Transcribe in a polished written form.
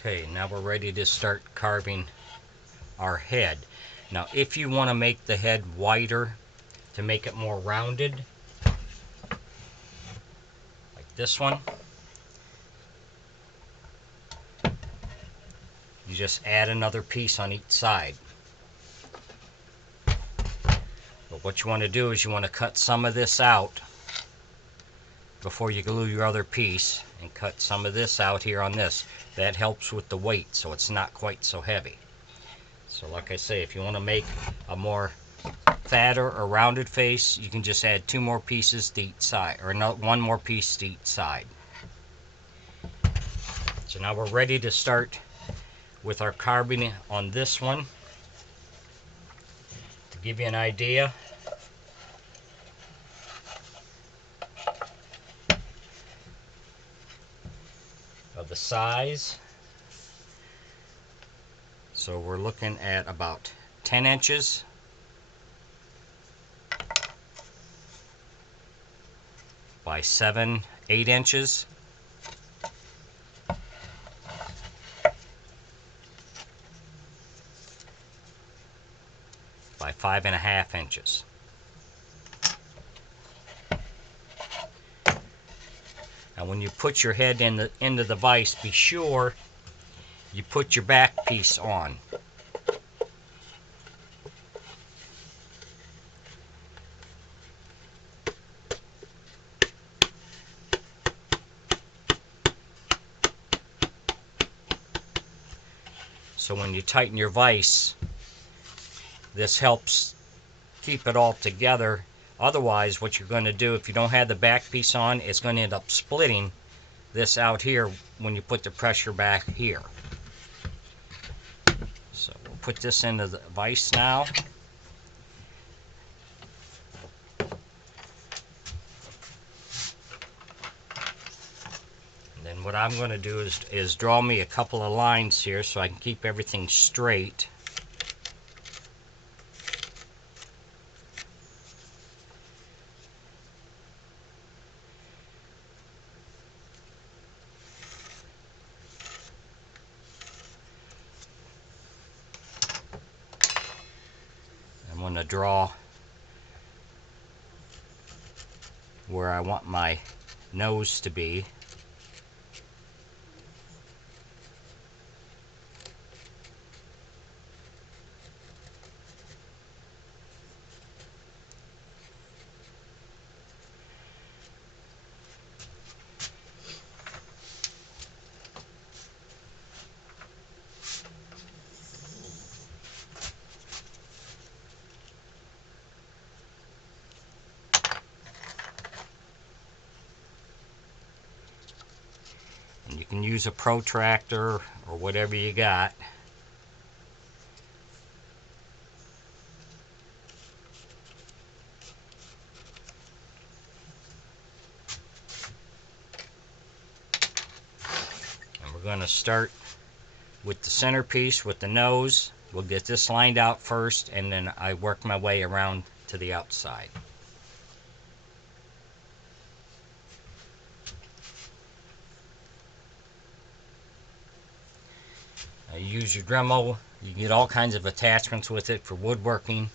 Okay, now we're ready to start carving our head. Now if you want to make the head wider to make it more rounded, like this one, you just add another piece on each side. But what you want to do is you want to cut some of this out before you glue your other piece, and cut some of this out here on this. That helps with the weight, so it's not quite so heavy. So like I say, if you want to make a more fatter or rounded face, you can just add 2 more pieces to each side, or no, 1 more piece to each side. So now we're ready to start with our carving on this one. To give you an idea, of the size, so we're looking at about 10 inches by 7-8 inches by 5.5 inches. And when you put your head into the vise, be sure you put your back piece on. So when you tighten your vise, this helps keep it all together. Otherwise, what you're going to do, if you don't have the back piece on, it's going to end up splitting this out here when you put the pressure back here. So we'll put this into the vise now. And then what I'm going to do is draw me a couple of lines here so I can keep everything straight. I'm going to draw where I want my nose to be. And you can use a protractor or whatever you got. And we're going to start with the centerpiece with the nose. We'll get this lined out first, and then I work my way around to the outside. You use your Dremel. You get all kinds of attachments with it for woodworking.